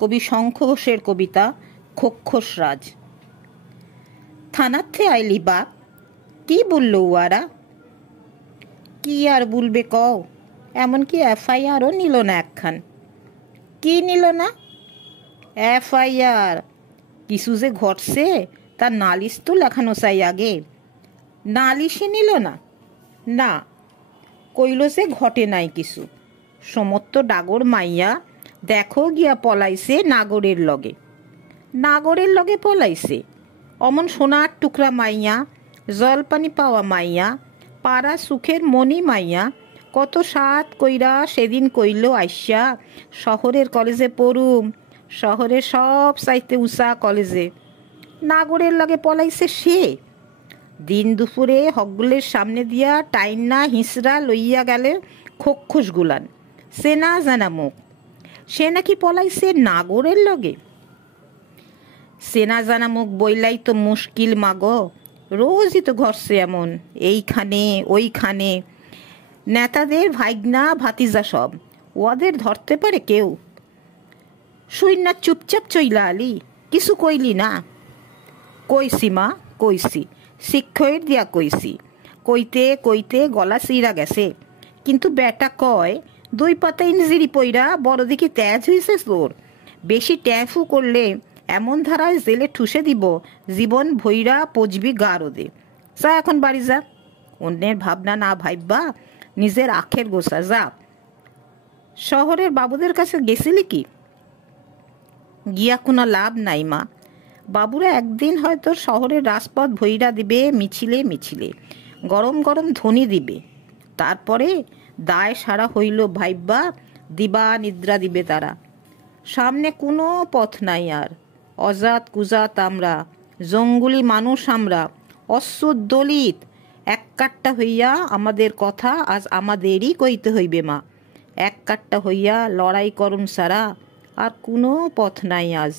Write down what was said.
কবি শঙ্খ ঘোষের কবিতা খোক্ষস রাজ। থানাতে আইলি বা, কি বলল উয়ারা? কি আর বলবে কও, এমনকি এফআইআরও নিল না একখান। কি নিল না? এফআইআর। কিছু যে ঘটছে তার নালিশ তো লেখানো চাই আগে। নালিশে নিল না? না, কইল যে ঘটে নাই কিছু। সমস্ত ডাগর মাইয়া দেখো গিয়া পলাইছে নাগরের লগে। নাগরের লগে পলাইছে? অমন সোনার টুকরা মাইয়া, জলপানি পাওয়া মাইয়া, পাড়া সুখের মনি মাইয়া, কত সাত কইরা সেদিন কইল আইসা শহরের কলেজে পড়ুম, শহরের সব চাইতে উঁচা কলেজে। নাগরের লগে পলাইছে সে। দিন দুপুরে হকগুলের সামনে দিয়া টাইনা হিঁসড়া লইয়া গেলে খোক্ষস গুলান, সে না জানা মুখ। সে নাকি পলাইছে নাগরের লগে। সেনা জানা মুখ বইলাই তো মুশকিল মাগো, রোজই তো ঘটছে এমন, এইখানে ওইখানে। নেতাদের ভাইগনা ভাতিজা সব, ওদের ধরতে পারে কেউ? শুই না চুপচাপ চইলা আলি, কিছু কইলি না? কইছি মা, কইছি, শিক্ষয়ের দিয়া কইছি। কইতে কইতে গলা চিরা গেছে, কিন্তু বেটা কয় 2 পাতা ইঞ্জিরি পইরা বড় দেখি তেজ হইছে তোর। বেশি ট্যাফু করলে এমন ধারায় জেলে ঠুসে দিব, জীবন ভৈরা পচবি গা রোদে। যা এখন বাড়ি যা, অন্যের ভাবনা না ভাইবা নিজের আখের গোছা যা। শহরের বাবুদের কাছে গেছিলি কি? গিয়া কোনো লাভ নাই মা। বাবুরা একদিন হয়তো শহরের রাজপথ ভৈরা দিবে মিছিলে মিছিলে, গরম গরম ধ্বনি দিবে। তারপরে দায় সারা হইল ভাইবা দিবা নিদ্রা দিবে তারা। সামনে কোনো পথ নাই আর। অজাত কুজাত আমরা, জঙ্গলি মানুষ আমরা, অশ্বত দলিত। এক কাট্টা হইয়া আমাদের কথা আজ আমাদেরই কইতে হইবে মা। এক কাট্টা হইয়া লড়াই করুন সারা, আর কোনো পথ নাই আজ।